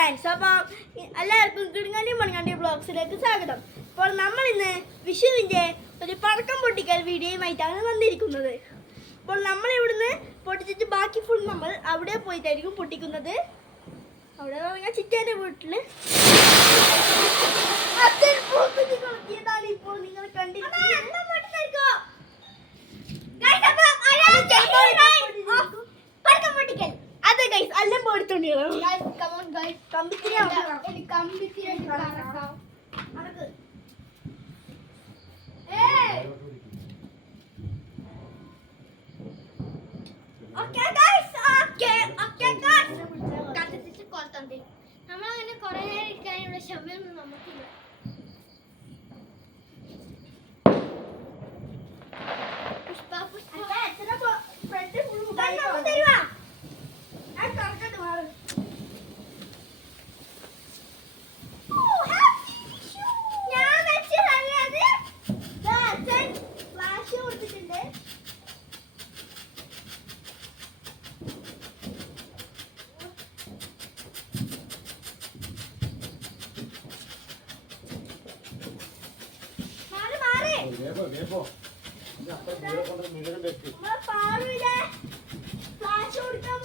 Friends, അപ്പോൾ എല്ലാവർക്കും കിടുങ്ങാണ്ടി മണിങ്ങാണ്ടി ബ്ലോഗ്സിലേക്ക് സ്വാഗതം. അപ്പോൾ നമ്മൾ ഇന്ന് വിഷുവിൻ്റെ ഒരു പടക്കം പൊട്ടിക്കൽ വീഡിയോയുമായിട്ടാണ് വന്നിരിക്കുന്നത്. അപ്പോൾ നമ്മൾ ഇവിടുന്ന് പൊട്ടിച്ചിട്ട് ബാക്കി ഫുൾ നമ്മൾ അവിടെ പോയിട്ടായിരിക്കും പൊട്ടിക്കുന്നത്. അവിടെ പറഞ്ഞാൽ ചിറ്റേൻ്റെ വീട്ടിൽ ഇപ്പോൾ നിങ്ങൾ കണ്ടിരിക്കുന്നത്. അതെ ഗൈസ്, എല്ലാം പോയിട്ടുണ്ടാവും. നമ്മളങ്ങനെ കൊറേ നേരം ഇരിക്കാനുള്ള ക്ഷമയൊന്നും നമുക്കില്ല. പുഷ്പ പുഷ്പ പാടില്ല ഫ്ലാഷ് കൊടുക്കാൻ